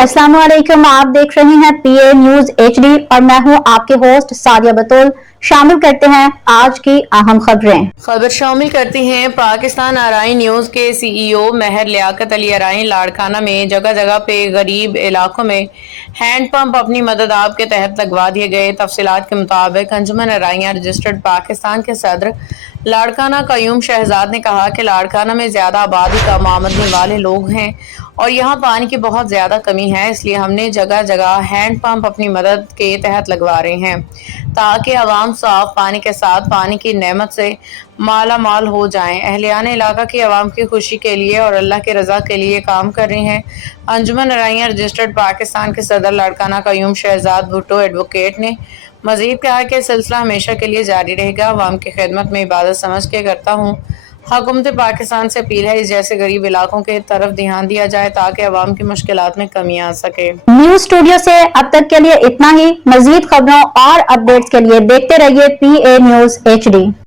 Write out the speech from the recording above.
अस्सलाम वालेकुम। आप देख रहे हैं पीए न्यूज एचडी और मैं हूं आपके होस्ट सादिया बतूल। शामिल करते हैं आज की अहम खबर शामिल करती हैं। पाकिस्तान आरआई न्यूज के सीईओ महर लियाकत अली आरआई लाड़काना में जगह जगह पे गरीब इलाकों में हैंडपंप अपनी मदद आप के तहत लगवा दिए गए। तफसीलात के मुताबिक अंजुमन आरआइयां रजिस्टर्ड पाकिस्तान के सदर लाड़काना कयूम शहजाद ने कहा कि लाड़काना में ज्यादा आबादी का आमदनी वाले लोग हैं और यहाँ पानी की बहुत ज्यादा कमी है, इसलिए हमने जगह जगह हैंडपंप अपनी मदद के तहत लगवा रहे हैं ताकि आवाम साफ पानी के साथ पानी की नेमत से माला माल हो जाएं। अहलियाने इलाका की आवाम की खुशी के लिए और अल्लाह की रजा के लिए काम कर रहे हैं। अंजुमन आरआइयां रजिस्टर्ड पाकिस्तान के सदर लाड़काना कयूम शहजाद भुट्टो एडवोकेट ने मजीद कहा कि सिलसिला हमेशा के लिए जारी रहेगा। आवाम की खिदमत में इबादत समझ के करता हूँ। हुकूमत पाकिस्तान से अपील है इस जैसे गरीब इलाकों के तरफ ध्यान दिया जाए ताकि आवाम की मुश्किलात में कमी आ सके। न्यूज स्टूडियो से अब तक के लिए इतना ही। मजीद खबरों और अपडेट्स के लिए देखते रहिए पीए न्यूज एचडी।